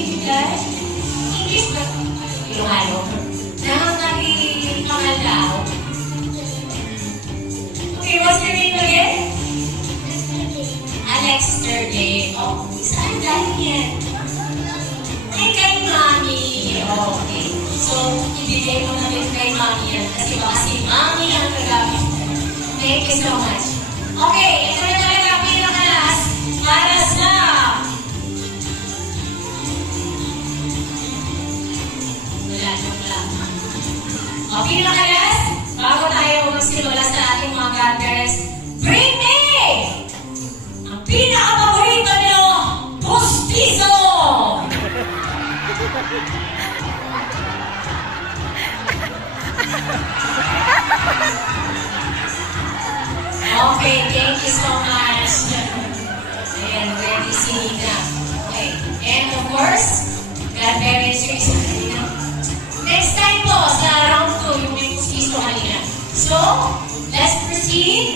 bibigay? English ba? Ilocano. Nakakalimangal daw. Okay, what's your name again? Alex Sterling. Oh, saan galing yan? Ay, kay Mami. Okay. So, ibigay mo na rin kay Mami yan. Kasi baka si Mami ang nagamit. Thank you so much. Okay, ito na talaga pinakalas para sa o, pinakalas, bago tayo magsimula sa ating mga godparents, bring me ang pinaka-paborito nyo, Pustiso! Okay, thank you so much. Ayan, ready singing na. Okay, and of course, godparents yung isa kanina. Next time po, sa round 2, yung may Pustiso kanina. So, let's proceed.